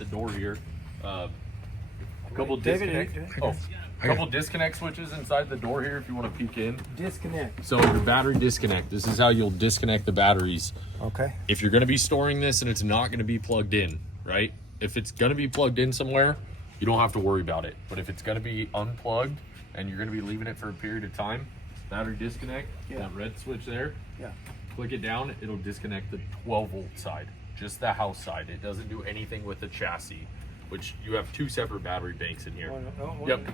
the door here. A couple disconnect. Couple disconnect switches inside the door here if you want to peek in. Disconnect. So your battery disconnect. This is how you'll disconnect the batteries. Okay. If you're going to be storing this and it's not going to be plugged in, right? If it's going to be plugged in somewhere, you don't have to worry about it. But if it's going to be unplugged and you're going to be leaving it for a period of time, battery disconnect, that red switch there, click it down, it'll disconnect the 12 volt side, just the house side. It doesn't do anything with the chassis, which you have two separate battery banks in here.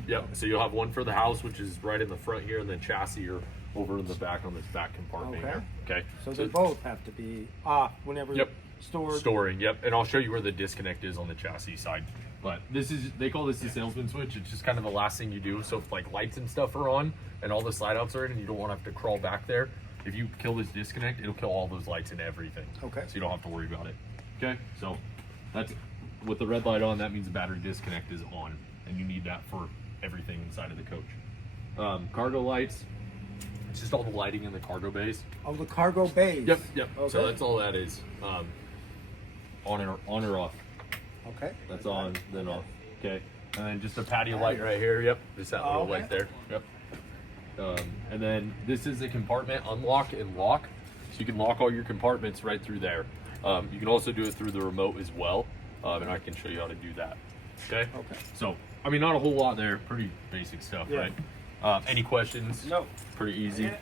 Yep. So you'll have one for the house, which is right in the front here, and then chassis are over in the back on this back compartment here. Okay. So they both have to be off whenever stored. Storing, and I'll show you where the disconnect is on the chassis side. But this is, they call this the salesman switch. It's just kind of the last thing you do. So if like lights and stuff are on and all the slide outs are in and you don't want to have to crawl back there, if you kill this disconnect, it'll kill all those lights and everything. Okay. So you don't have to worry about it. Okay. So that's, with the red light on, that means the battery disconnect is on, and you need that for everything inside of the coach. Cargo lights, it's just all the lighting in the cargo bays. Oh, the cargo bays. Yep. Okay. So that's all that is. On or off. Okay. That's on, then off. Okay. And then just a patio light right here. Yep. Just that little light there. Yep. And then this is a compartment unlock and lock. So you can lock all your compartments right through there. You can also do it through the remote as well. And I can show you how to do that. Okay. So, I mean, not a whole lot there. Pretty basic stuff, right? Any questions? No. Pretty easy.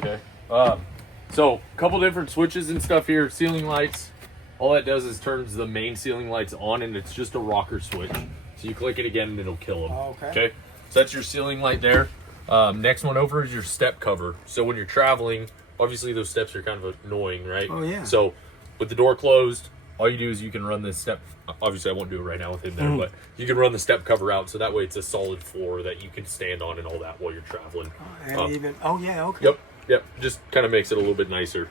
Okay. So, a couple different switches and stuff here. Ceiling lights. All that does is turns the main ceiling lights on, and it's just a rocker switch. So you click it again, and it'll kill them. Okay. So that's your ceiling light there. Next one over is your step cover. So when you're traveling, obviously those steps are kind of annoying, right? Oh, yeah. So with the door closed, all you do is you can run this step. Obviously, I won't do it right now with him there, but you can run the step cover out, so that way it's a solid floor that you can stand on and all that while you're traveling. Yep. Just kind of makes it a little bit nicer.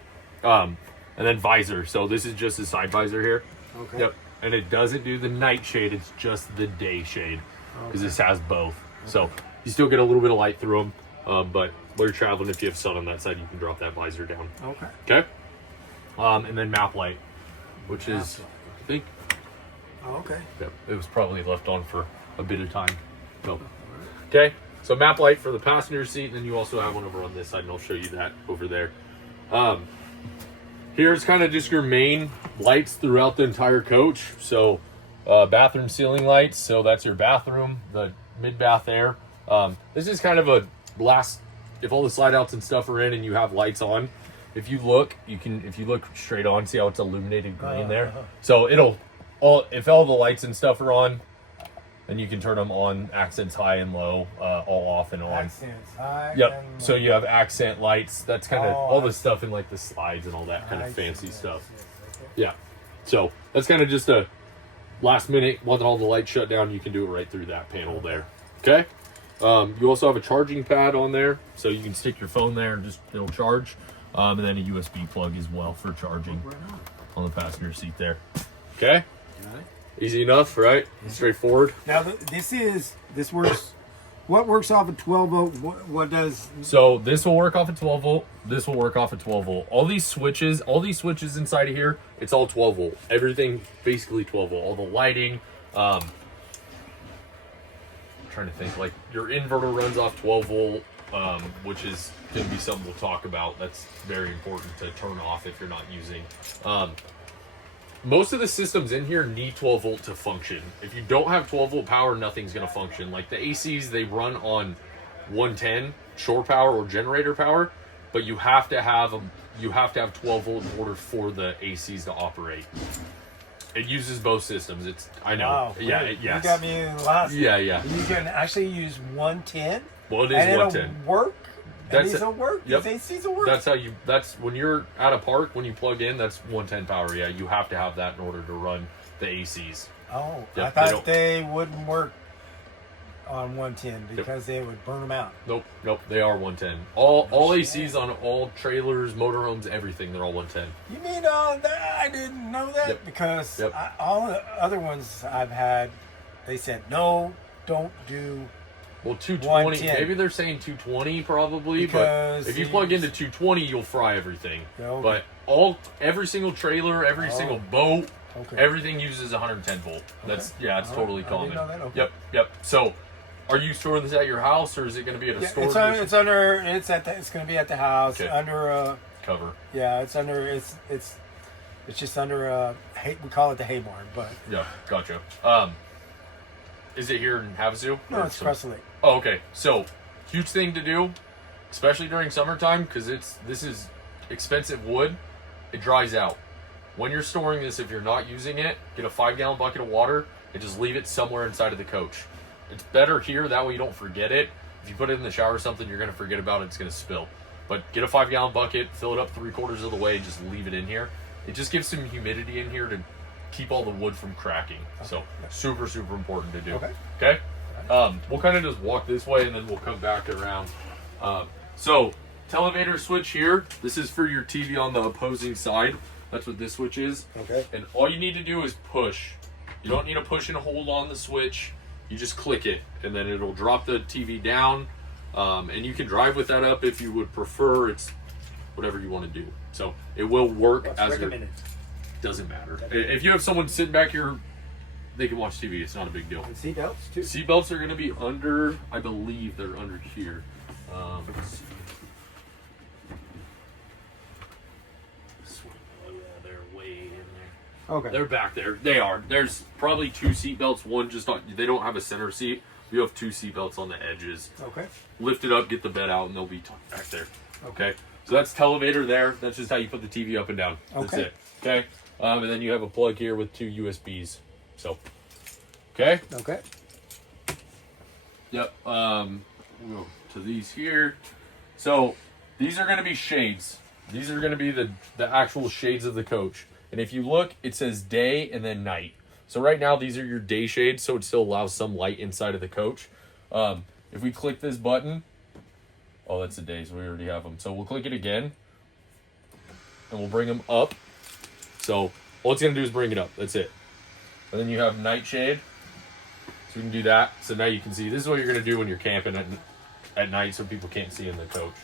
And then visor. So this is just a side visor here. Okay. Yep. And it doesn't do the night shade. It's just the day shade because this has both. So you still get a little bit of light through them, but while you're traveling, if you have sun on that side, you can drop that visor down. Okay. And then map light, which is, I think. Yep. It was probably left on for a bit of time. So, okay. So map light for the passenger seat, and then you also have one over on this side, and I'll show you that over there. Here's kind of just your main lights throughout the entire coach. So bathroom ceiling lights. So that's your bathroom, the mid bath there. This is kind of a last, if all the slide outs and stuff are in and you have lights on, if you look, if you look straight on, see how it's illuminated green there? So if all the lights and stuff are on, then you can turn them on, accents high and low, all off and on. Accents high. Yep. So you have accent lights. That's kind of all the stuff in like the slides and all that kind of fancy stuff. Yeah. So that's kind of just a last minute, once all the lights shut down, you can do it right through that panel there. Okay. You also have a charging pad on there, so you can stick your phone there and just it'll charge. And then a USB plug as well for charging on the passenger seat there. Okay. Easy enough, right? Straightforward. Now this works. What works off a 12 volt? What does? So this will work off a 12 volt. This will work off a 12 volt. All these switches inside of here, it's all 12 volt. Everything basically 12 volt. All the lighting. I'm trying to think. Like your inverter runs off 12 volt, which is going to be something we'll talk about. That's very important to turn off if you're not using. Most of the systems in here need 12 volt to function. If you don't have 12 volt power, nothing's going to function. Like the ACs, they run on 110 shore power or generator power, but you have to have 12 volt in order for the ACs to operate. It uses both systems. I know. Wow, yes. You got me in the last. Yeah. You can actually use 110. Well, it is and 110. It'll work. These will work. Yep. These ACs will work. That's when you're at a park, when you plug in, that's 110 power. Yeah, you have to have that in order to run the ACs. Oh, Yep, I thought they wouldn't work on 110 because they would burn them out. Nope. They are 110. All ACs on all trailers, motorhomes, everything, they're all 110. You mean all that? I didn't know that because all the other ones I've had, they said no, don't do. Well, 220. Maybe they're saying 220 probably, because but if you plug into 220, you'll fry everything. Okay. But every single trailer, every single boat, Okay. Everything uses 110 volt. That's it's totally I common. didn't know that. Okay. Yep. So, are you storing this at your house, or is it going to be at a store? It's going to be at the house under a cover. Yeah, it's under it's just under a we call it the hay barn, but yeah, gotcha. Is it here in Havasu? No, it's across the lake. Oh, okay. So, huge thing to do, especially during summertime, because this is expensive wood. It dries out. When you're storing this, if you're not using it, get a 5-gallon bucket of water and just leave it somewhere inside of the coach. It's better here, that way you don't forget it. If you put it in the shower or something, you're going to forget about it, it's going to spill. But get a 5-gallon bucket, fill it up 3/4 of the way, just leave it in here. It just gives some humidity in here to keep all the wood from cracking. Okay. So super, super important to do. Okay? We'll kind of just walk this way and then we'll come back around. So, televator switch here. This is for your TV on the opposing side. That's what this switch is. Okay. And all you need to do is push. You don't need to push and hold on the switch. You just click it, and then it'll drop the TV down. And you can drive with that up if you would prefer. It's whatever you want to do. So it will work as recommended. Doesn't matter. If you have someone sitting back here, they can watch TV. It's not a big deal. And seatbelts too. Seatbelts are going to be under. I believe they're under here. Let's see. Okay. They're back there. They are. There's probably 2 seat belts. One just on. They don't have a center seat. You have 2 seat belts on the edges. Okay. Lift it up, get the bed out, and they'll be back there. Okay. So that's televator there. That's just how you put the TV up and down. That's it. Okay. And then you have a plug here with 2 USBs. So. Okay. Okay. Yep. We'll go to these here. So these are going to be shades. These are going to be the actual shades of the coach. And if you look, it says day and then night. So right now, these are your day shades, so it still allows some light inside of the coach. If we click this button, oh, that's the day, so we already have them. So we'll click it again, and we'll bring them up. So all it's going to do is bring it up. That's it. And then you have night shade. So we can do that. So now you can see. This is what you're going to do when you're camping at night so people can't see in the coach.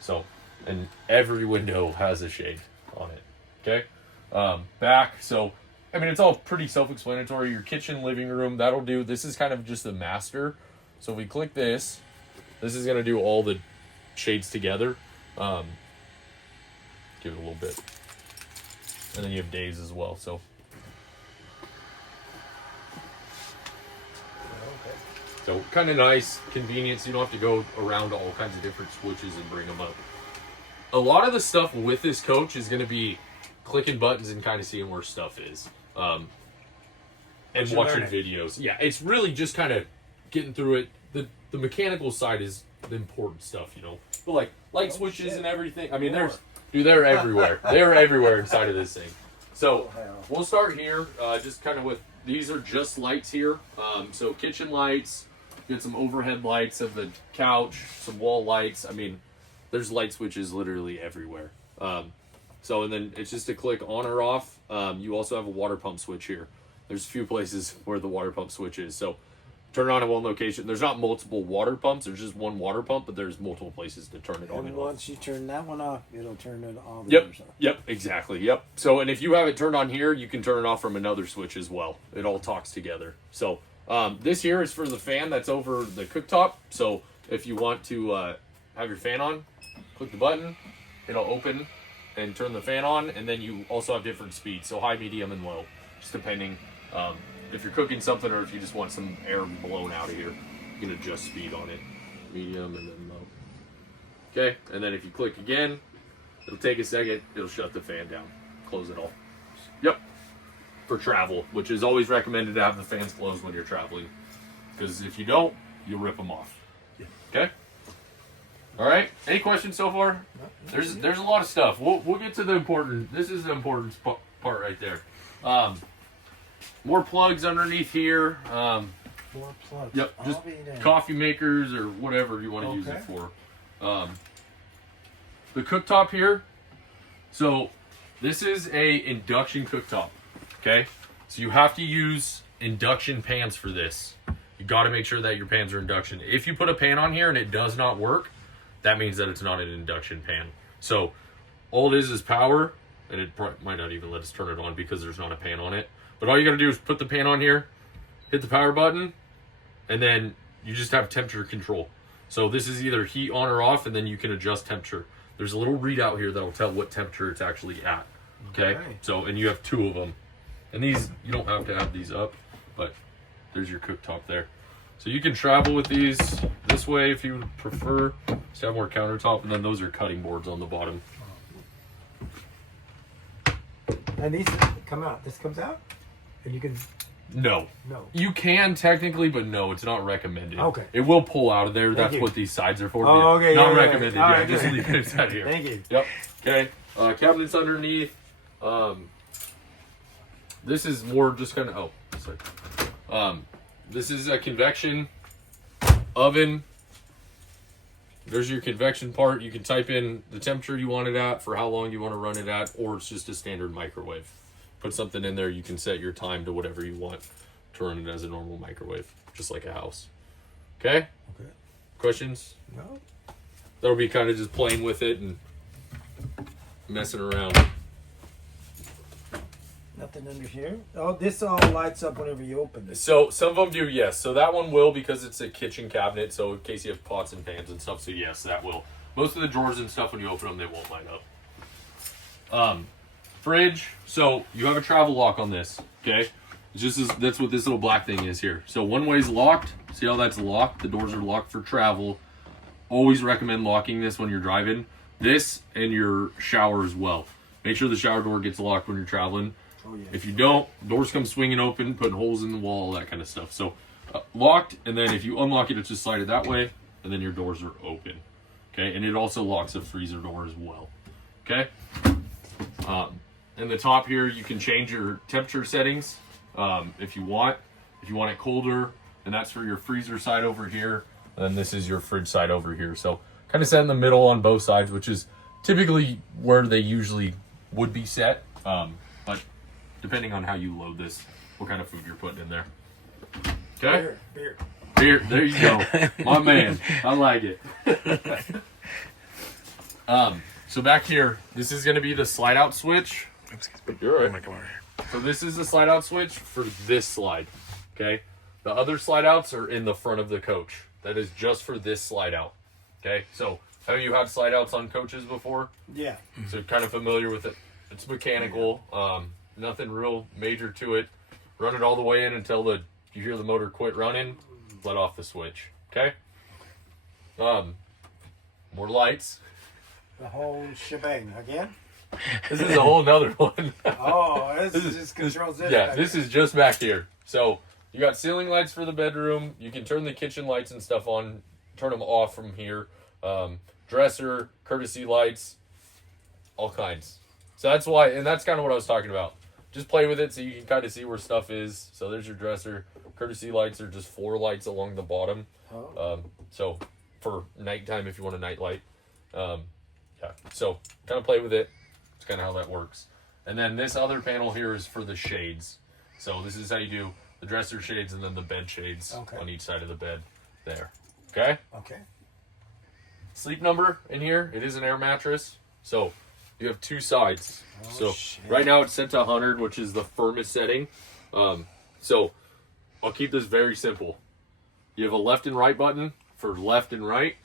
So, and every window has a shade on it. Okay? Back, so I mean it's all pretty self-explanatory. Your kitchen, living room, that'll do. This is kind of just the master. So if we click this is going to do all the shades together. Give it a little bit, and then you have days as well. So so kind of nice convenience. You don't have to go around to all kinds of different switches and bring them up. A lot of the stuff with this coach is going to be clicking buttons and kind of seeing where stuff is, and watching videos. Yeah, it's really just kind of getting through it. The mechanical side is the important stuff, you know. But like light switches and everything. I mean, they're everywhere. They're everywhere inside of this thing. So we'll start here, just kind of with these are just lights here. So kitchen lights, get some overhead lights of the couch, some wall lights. I mean, there's light switches literally everywhere. So, and then it's just a click on or off. You also have a water pump switch here. There's a few places where the water pump switch is. So, turn it on in one location. There's not multiple water pumps. There's just one water pump, but there's multiple places to turn it on and off. Once you turn that one off, it'll turn it on. Yep, exactly. Yep. So, and if you have it turned on here, you can turn it off from another switch as well. It all talks together. So, this here is for the fan that's over the cooktop. So, if you want to have your fan on, click the button. It'll open and turn the fan on, and then you also have different speeds, so high, medium, and low, just depending if you're cooking something or if you just want some air blown out of here. You can adjust speed on it, medium and then low. Okay, and then if you click again, it'll take a second, it'll shut the fan down, close it all. Yep, for travel, which is always recommended to have the fans closed when you're traveling, because if you don't, you'll rip them off. Okay? All right. Any questions so far? There's a lot of stuff. We'll get to the important. This is the important part right there. More plugs underneath here. More plugs. Yep. Just coffee makers or whatever you want to use it for. The cooktop here. So this is a induction cooktop. Okay. So you have to use induction pans for this. You got to make sure that your pans are induction. If you put a pan on here and it does not work, that means that it's not an induction pan. So all it is power, and it might not even let us turn it on because there's not a pan on it. But all you gotta do is put the pan on here, hit the power button, and then you just have temperature control. So this is either heat on or off, and then you can adjust temperature. There's a little readout here that'll tell what temperature it's actually at. Okay? So, and you have 2 of them. And these, you don't have to have these up, but there's your cooktop there. So you can travel with these this way if you would prefer. Just have more countertop, and then those are cutting boards on the bottom. And these come out. This comes out, and you can. No. No. You can technically, but no, it's not recommended. Okay. It will pull out of there. Thank That's you. what these sides are for. Oh, okay. Not yeah, recommended. Yeah. All Yeah, right, just good. leave it inside here. Thank you. Yep. Okay. Cabinets underneath. This is more just kind of. Oh, sorry. This is a convection oven. There's your convection part. You can type in the temperature you want it at, for how long you want to run it at, or it's just a standard microwave. Put something in there. You can set your time to whatever you want to run it as a normal microwave, just like a house. Okay? Okay. Questions? No. That'll be kind of just playing with it and messing around. Nothing under here. Oh, this all lights up whenever you open this. So some of them do, yes. So that one will, because it's a kitchen cabinet. So in case you have pots and pans and stuff, so yes, that will. Most of the drawers and stuff, when you open them, they won't light up. Fridge. So you have a travel lock on this. Okay, it's just that's what this little black thing is here. So one way's locked. See how that's locked? The doors are locked for travel. Always recommend locking this when you're driving. This and your shower as well. Make sure the shower door gets locked when you're traveling. Oh, yeah. If you don't, doors come swinging open, putting holes in the wall, that kind of stuff. So locked, and then if you unlock it, it's just slide it that way, and then your doors are open. Okay, and it also locks a freezer door as well. Okay. In the top here, you can change your temperature settings if you want. If you want it colder, and that's for your freezer side over here. And then this is your fridge side over here. So kind of set in the middle on both sides, which is typically where they usually would be set. But depending on how you load this, what kind of food you're putting in there. Okay? Beer. Here, there you go. My man. I like it. So back here, this is going to be the slide out switch. You're all right. So this is the slide out switch for this slide. Okay? The other slide outs are in the front of the coach. That is just for this slide out. Okay? So have you had slide outs on coaches before? Yeah. So kind of familiar with it. It's mechanical. Nothing real major to it. Run it all the way in until you hear the motor quit running. Let off the switch. Okay? More lights. The whole shebang again. This is a whole nother one. Oh, this just controls this. Yeah, this is just back here. So you got ceiling lights for the bedroom. You can turn the kitchen lights and stuff on, turn them off from here. Dresser, courtesy lights, all kinds. So that's why, and that's kind of what I was talking about. Just play with it so you can kind of see where stuff is. So there's your dresser. Courtesy lights are just floor lights along the bottom. So for nighttime, if you want a night light. Yeah, so kind of play with it. It's kind of how that works. And then this other panel here is for the shades. So this is how you do the dresser shades and then the bed shades on each side of the bed there. Okay? Okay. Sleep number in here. It is an air mattress. So you have 2 sides. Right now it's set to 100, which is the firmest setting. So I'll keep this very simple. You have a left and right button for left and right.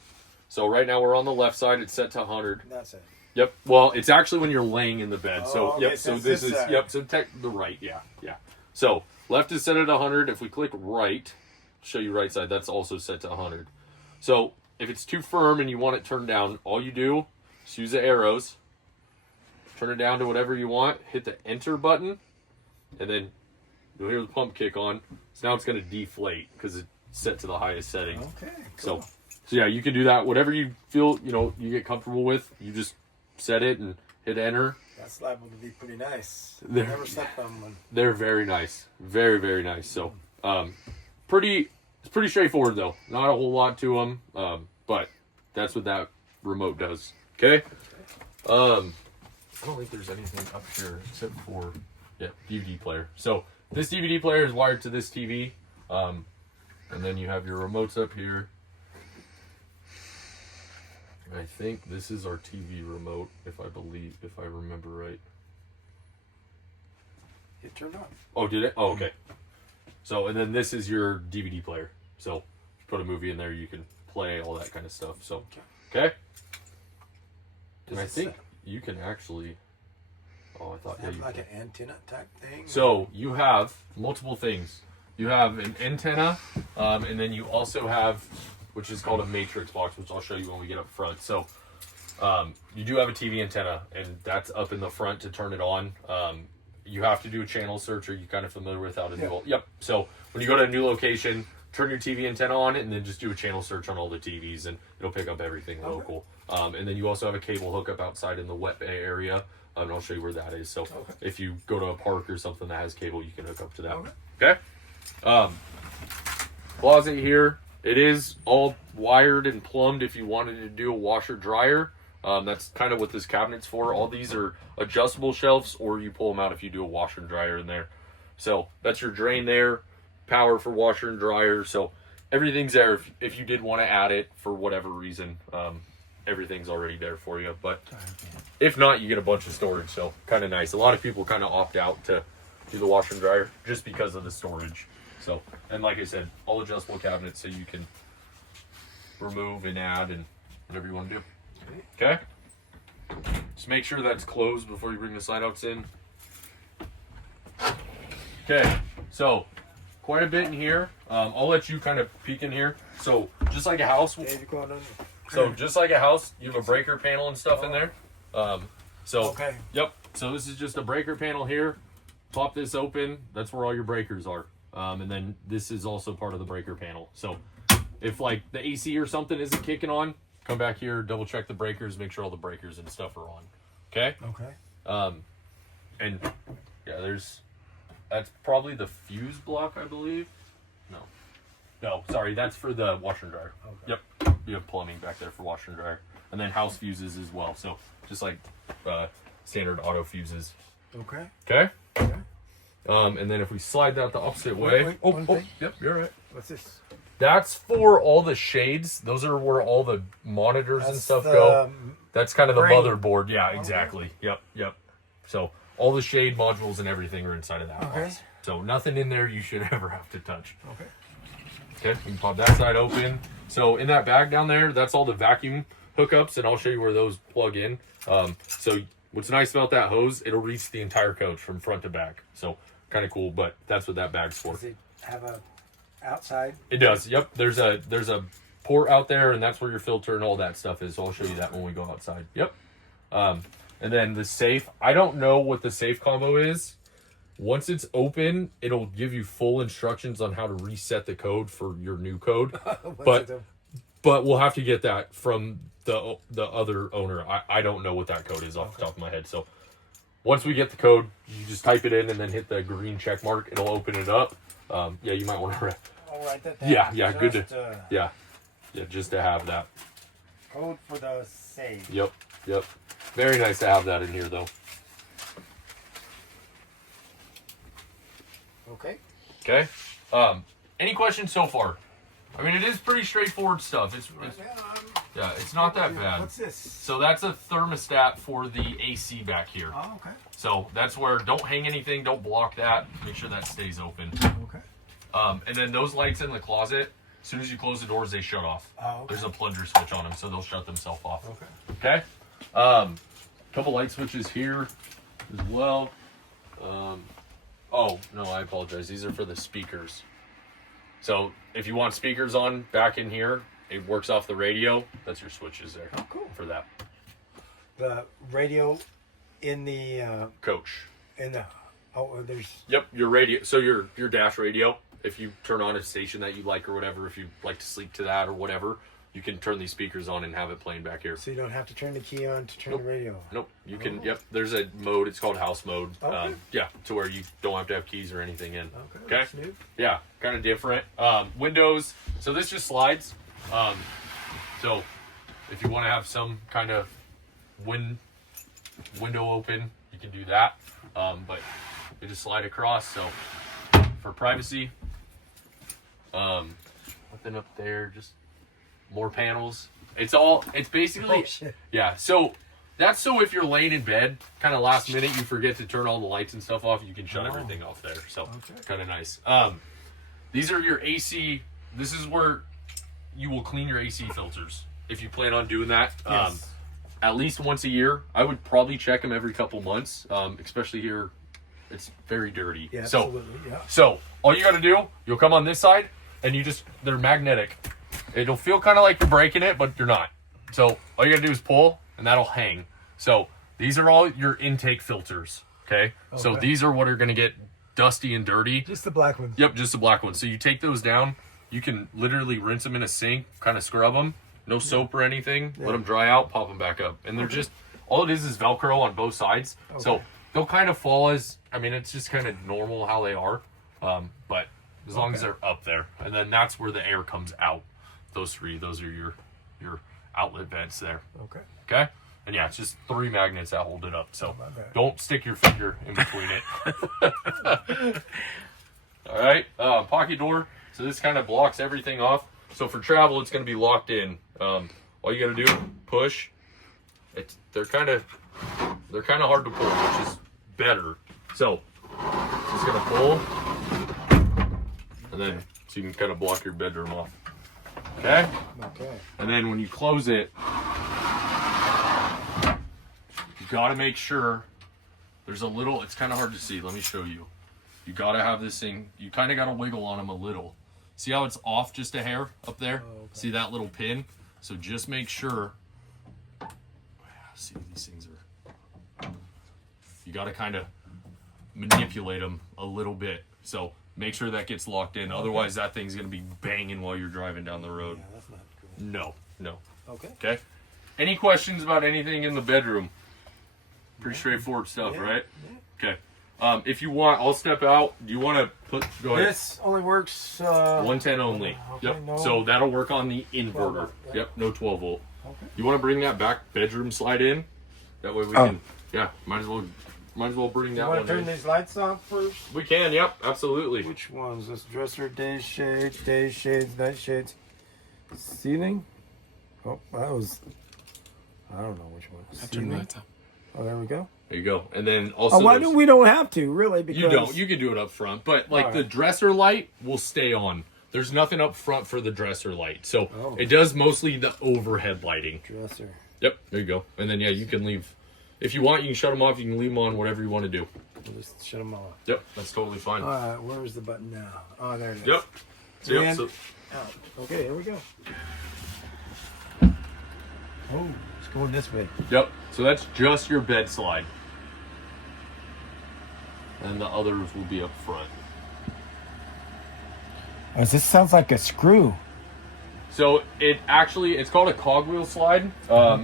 So right now we're on the left side. It's set to 100. That's it. Yep. Well, it's actually when you're laying in the bed. So okay, yep. So this is So the right. Yeah. So left is set at 100. If we click right, show you right side. That's also set to 100. So if it's too firm and you want it turned down, all you do is use the arrows, turn it down to whatever you want, hit the enter button, and then you'll hear the pump kick on. So now it's going to deflate because it's set to the highest setting. Okay. Cool. So yeah, you can do that. Whatever you feel, you get comfortable with, you just set it and hit enter. That's liable to be pretty nice. They're- Never slept on one. They're very nice. Very, very nice. So, it's pretty straightforward though. Not a whole lot to them. But that's what that remote does. Okay. I don't think there's anything up here except for, DVD player. So this DVD player is wired to this TV. And then you have your remotes up here. I think this is our TV remote, if I remember right. It turned on. Oh, did it? Oh, okay. So, and then this is your DVD player. So, if you put a movie in there, you can play all that kind of stuff. So, okay. And I think you can actually. Oh, I thought Have you like could. an antenna type thing. So you have multiple things. You have an antenna, and then you also have, which is called a matrix box, which I'll show you when we get up front. So you do have a TV antenna, and that's up in the front to turn it on. You have to do a channel search. Are you kind of familiar with how to do it? Yep. So when you go to a new location, turn your TV antenna on it, and then just do a channel search on all the TVs, and it'll pick up everything local. And then you also have a cable hookup outside in the wet bay area. And I'll show you where that is. So if you go to a park or something that has cable, you can hook up to that. Okay. Closet here. It is all wired and plumbed if you wanted to do a washer dryer. That's kind of what this cabinet's for. All these are adjustable shelves, or you pull them out if you do a washer and dryer in there. So that's your drain there. Power for washer and dryer. So everything's there if you did want to add it for whatever reason. Everything's already there for you. But if not, you get a bunch of storage. So kind of nice. A lot of people kind of opt out to do the washer and dryer just because of the storage. So, and like I said, all adjustable cabinets so you can remove and add and whatever you want to do. Okay? Just make sure that's closed before you bring the slide outs in. Okay, so quite a bit in here. I'll let you kind of peek in here. So just like a house, just like a house, you have a breaker panel and stuff in there. Okay. Yep. So this is just a breaker panel here. Pop this open. That's where all your breakers are. And then this is also part of the breaker panel. So if like the AC or something isn't kicking on, come back here, double check the breakers, make sure all the breakers and stuff are on. Okay? Okay. And yeah, that's probably the fuse block, I believe. No, sorry, that's for the washer and dryer. Okay. Yep. You have plumbing back there for washer and dryer. And then house fuses as well. So just like standard auto fuses. Okay. Okay? Okay. And then if we slide that the opposite way. one thing. Yep, you're right. What's this? That's for all the shades. Those are where all the monitors and stuff go. That's kind of the brain. motherboard. Yeah, exactly. Yep. So all the shade modules and everything are inside of that box. So nothing in there you should ever have to touch. Okay, we can pop that side open. So in that bag down there, that's all the vacuum hookups, and I'll show you where those plug in. So what's nice about that hose, it'll reach the entire coach from front to back. So kind of cool, but that's what that bag's for. Does it have a outside? It does. Yep. There's a port out there, and that's where your filter and all that stuff is. So I'll show you that when we go outside. Yep. And then the safe. I don't know what the safe combo is. Once it's open, it'll give you full instructions on how to reset the code for your new code. but we'll have to get that from the other owner. I don't know what that code is off the top of my head. So once we get the code, you just type it in and then hit the green check mark. It'll open it up. Yeah, you might want to. I'll write that down. Yeah, good to. Yeah, just to have that. Code for the save. Yep. Very nice to have that in here, though. Okay. Any questions so far? I mean, it is pretty straightforward stuff. It's not that bad. What's this? So that's a thermostat for the AC back here. Oh, okay. So that's where, don't hang anything, don't block that. Make sure that stays open. Okay. And then those lights in the closet, as soon as you close the doors, they shut off. Oh, okay. There's a plunger switch on them, so they'll shut themselves off. Okay. Couple light switches here as well. Oh, no, I apologize. These are for the speakers. So if you want speakers on back in here, it works off the radio. That's your switches there. Oh, cool. For that. The radio in the Coach. there's. Yep, your radio. So your dash radio, if you turn on a station that you like or whatever, if you like to sleep to that or whatever, you can turn these speakers on and have it playing back here. So you don't have to turn the key on to turn the radio on. Nope. You can. Yep. There's a mode. It's called house mode. Okay. Yeah, to where you don't have to have keys or anything in. Okay. Okay. That's new. Yeah, kind of different. Windows. So this just slides. So if you want to have some kind of window open, you can do that. But you just slide across. So for privacy. Nothing up there. Just more panels. It's basically. Oh, shit. Yeah. So That's so if you're laying in bed, kind of last minute, you forget to turn all the lights and stuff off, you can shut everything off there. So kind of nice. These are your AC. This is where you will clean your AC filters if you plan on doing that. Yes. At least once a year. I would probably check them every couple months, especially here. It's very dirty. Yeah, so, absolutely. Yeah. so all you got to do, you'll come on this side, and they're magnetic. It'll feel kind of like you're breaking it, but you're not. So all you got to do is pull, and that'll hang. So these are all your intake filters. Okay. So these are what are going to get dusty and dirty. Just the black ones. Yep, just the black ones. So you take those down. You can literally rinse them in a sink, kind of scrub them. No soap or anything. Let them dry out, pop them back up. And they're just, all it is Velcro on both sides. So they'll kind of fall as, I mean, it's just kind of normal how they are. But as long as they're up there. And then that's where the air comes out. Those three, those are your outlet vents there. Okay. Okay? And yeah, it's just 3 magnets that hold it up. So don't stick your finger in between it. All right, pocket door. So this kind of blocks everything off. So for travel, it's going to be locked in. All you got to do, push. They're kind of hard to pull, which is better. So just going to pull, and then so you can kind of block your bedroom off. Okay. Okay. And then when you close it, you got to make sure there's a little. It's kind of hard to see. Let me show you. You got to have this thing. You kind of got to wiggle on them a little. See how it's off just a hair up there? Oh, okay. See that little pin? So just make sure. See, these things are. You got to kind of manipulate them a little bit. So make sure that gets locked in. Otherwise, that thing's going to be banging while you're driving down the road. Yeah, that's not cool. No. Okay. Okay. Any questions about anything in the bedroom? Pretty straightforward stuff, right? Okay. If you want, I'll step out. Do you want to go ahead. This only works 110 only. Okay, Yep. no. So that'll work on the 12 inverter. volt, yeah. Yep. No 12 volt. Okay. You want to bring that back bedroom slide in? That way we can. Yeah. Might as well bring You that want one to turn in. these lights off first? We can. Yep. Absolutely. Which ones? This dresser, day shades, night shades, ceiling. Oh, that was. I don't know which one. Ceiling. Oh, there we go. There you go. And then also. Oh, why there's- do we don't have to really? Because You don't. You can do it up front, but like All the right. dresser light will stay on. There's nothing up front for the dresser light, so Oh. it does mostly the overhead lighting. dresser. Yep, there you go. And then yeah, you can leave if you want. You can shut them off. You can leave them on. Whatever you want to do. We'll just shut them off. Yep, that's totally fine. All right, where's the button now? Oh, there it is. Yep. So, yep. And- So, Out. Okay, here we go. Oh, it's going this way. yep. So that's just your bed slide, and the others will be up front. Oh, this sounds like a screw. So it's called a cogwheel slide.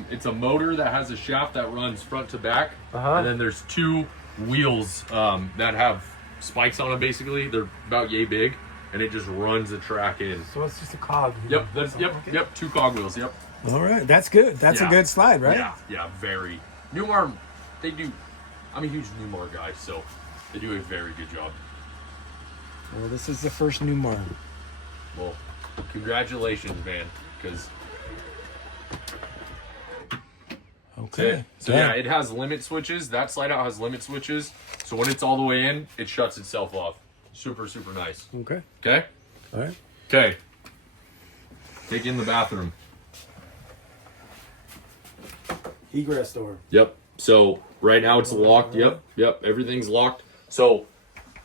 It's a motor that has a shaft that runs front to back, and then there's 2 wheels that have spikes on them. Basically, they're about yay big, and it just runs the track in. So it's just a cog. Yep, that's Okay. yep, 2 cogwheels. Yep. All right, that's good. That's Yeah. a good slide, right? Yeah, very. Newmar, they do. I'm a huge Newmar guy, so they do a very good job. Well, this is the first Newmar. Well, congratulations, man, because. Okay. So yeah, it has limit switches. That slide out has limit switches. So when it's all the way in, it shuts itself off. Super, super nice. Okay. Okay? All right. Okay. Take in the bathroom. Egress door. Yep. So right now it's locked. Yep. Everything's locked. So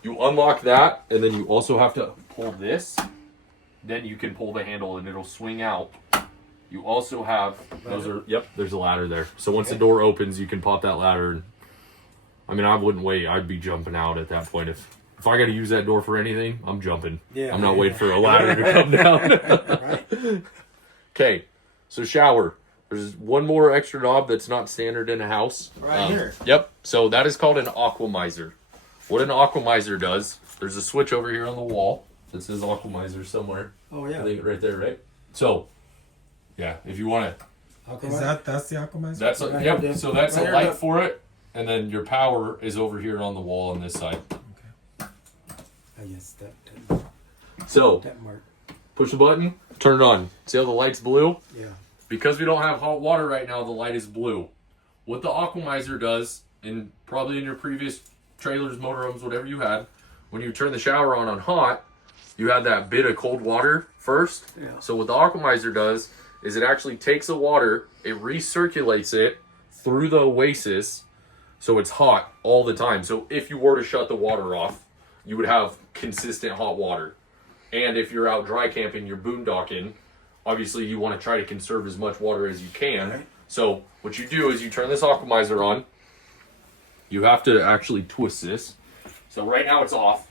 you unlock that, and then you also have to pull this. Then you can pull the handle, and it'll swing out. You also have those are there's a ladder there. So once the door opens, you can pop that ladder. And, I mean, I wouldn't wait. I'd be jumping out at that point if I got to use that door for anything. I'm jumping. Yeah. I'm not waiting for a ladder to come down. Okay, so shower. There's one more extra knob that's not standard in a house. Right here. Yep. So that is called an aquamizer. What an aquamizer does, there's a switch over here on the wall that says aquamizer somewhere. Oh I yeah. think right there, right? So, yeah, if you want to, That's the Aquamizer? that's a, Right yep. here, So that's right a here, light look. for it, and then your power is over here on the wall on this side. I guess that So mark. push the button, turn it on. See how the light's blue? Yeah. Because we don't have hot water right now, the light is blue. what the Aquamizer does, and probably in your previous trailers, motorhomes, whatever you had, when you turn the shower on hot, you had that bit of cold water first. Yeah. So what the Aquamizer does is it actually takes the water, it recirculates it through the Oasis, so it's hot all the time. So if you were to shut the water off, you would have consistent hot water. And if you're out dry camping, you're boondocking, obviously you want to try to conserve as much water as you can. Right. So what you do is you turn this Aquamizer on. You have to actually twist this. So right now it's off,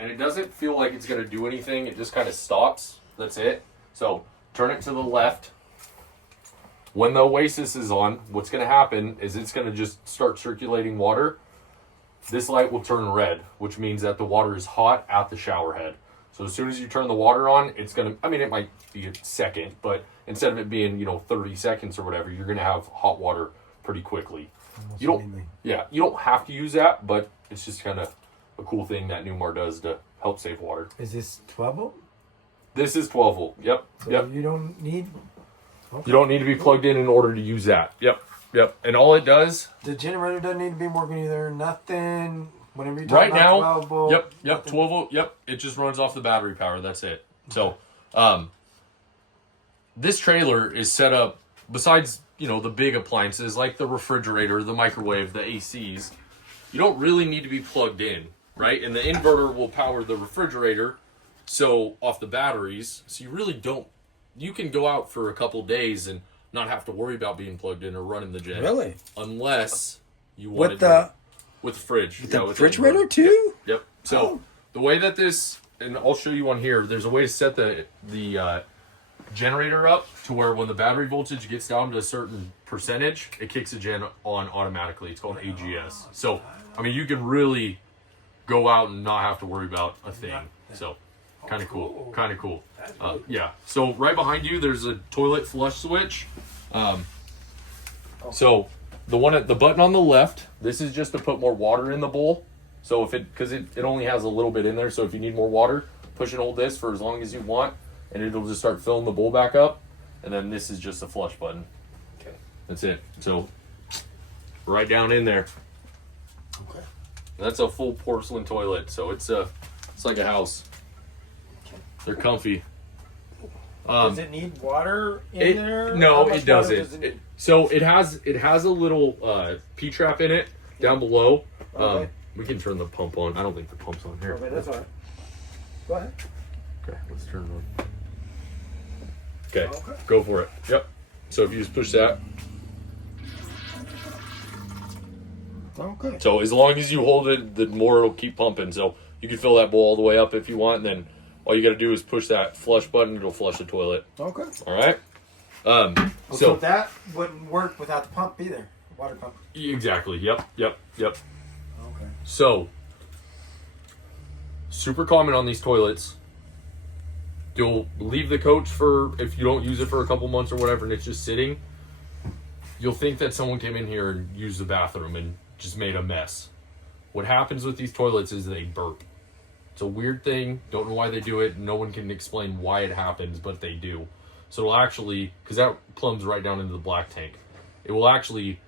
and it doesn't feel like it's going to do anything. It just kind of stops. That's it. So turn it to the left. When the Oasis is on, what's going to happen is it's going to just start circulating water. This light will turn red, which means that the water is hot at the shower head. So as soon as you turn the water on, it's going to, I mean, it might be a second, but instead of it being, 30 seconds or whatever, you're going to have hot water pretty quickly. Almost You don't, immediately. yeah, you don't have to use that, but it's just kind of a cool thing that Newmar does to help save water. Is this 12 volt? This is 12 volt. Yep, So yep. you don't need. Okay. You don't need to be plugged in order to use that. Yep, yep. And all it does, The generator doesn't need to be working either. Nothing. Whenever you talk right about now, 12 volt. yep, nothing. 12 volt, yep. It just runs off the battery power. That's it. So, this trailer is set up, besides, the big appliances like the refrigerator, the microwave, the ACs, you don't really need to be plugged in, right? And the inverter will power the refrigerator, so off the batteries. So you really don't, you can go out for a couple days and not have to worry about being plugged in or running the gen. Really? Unless you want With to with the fridge. the with refrigerator inverter. too? Yep. So Oh. the way that this, and I'll show you on here, there's a way to set the generator up to where when the battery voltage gets down to a certain percentage, it kicks the gen on automatically. It's called AGS. So, I mean, you can really go out and not have to worry about a thing. So, kind of cool. Kind of cool. Yeah. So, right behind you, there's a toilet flush switch. So, the button on the left, this is just to put more water in the bowl. So, because it only has a little bit in there, so if you need more water, push and hold this for as long as you want, and it'll just start filling the bowl back up. And then this is just a flush button. Okay. That's it. So, right down in there. Okay. That's a full porcelain toilet, so it's like a house. They're comfy. Does it need water in there? No, How much it water doesn't. does it need? So it has a little P trap in it down below. Okay. We can turn the pump on. I don't think the pump's on here. Okay, that's all right. Go ahead. Okay, let's turn it on. Okay, Okay. go for it. Yep. So if you just push that. Okay. So as long as you hold it, the more it'll keep pumping. So you can fill that bowl all the way up if you want, and then all you got to do is push that flush button. It'll flush the toilet. Okay. All right. So So that wouldn't work without the pump either. Water pump. exactly. Yep. Yep. Yep. Okay. So super common on these toilets. You'll leave the coach for, if you don't use it for a couple months or whatever, and it's just sitting. You'll think that someone came in here and used the bathroom and just made a mess. What happens with these toilets is they burp. It's a weird thing. Don't know why they do it. No one can explain why it happens, but they do. So it'll actually, because that plumbs right down into the black tank, it will actually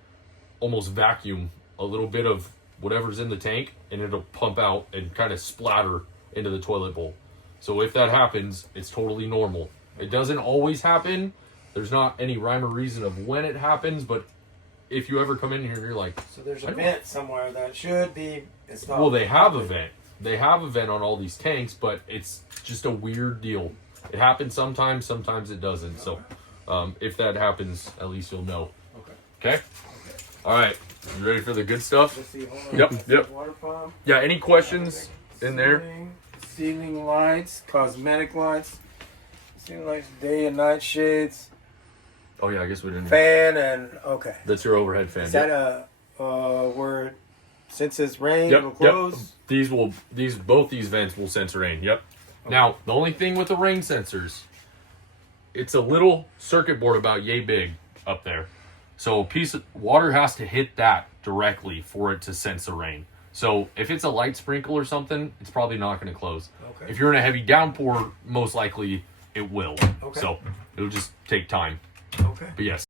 almost vacuum a little bit of whatever's in the tank, and it'll pump out and kind of splatter into the toilet bowl. So if that happens, it's totally normal. It doesn't always happen. There's not any rhyme or reason of when it happens, but if you ever come in here and you're like, So there's I a don't- vent somewhere that should be. It's not. well, they have a vent. They have a vent on all these tanks, but it's just a weird deal. It happens sometimes it doesn't. So if that happens, at least you'll know. Okay? All right. You ready for the good stuff? Let's see, hold on. Yep. Water pump. Yeah, any questions in there? Ceiling lights, cosmetic lights, ceiling lights, day and night shades, Oh, yeah, I guess we didn't. fan, and okay. That's your overhead fan. Is that where since it's rain, Yep, it'll close? Both these vents will sense rain. Yep. Now, the only thing with the rain sensors, it's a little circuit board about yay big up there. So a piece of water has to hit that directly for it to sense the rain. So if it's a light sprinkle or something, it's probably not going to close. Okay. If you're in a heavy downpour, most likely it will. Okay. So it'll just take time. Okay. But yes.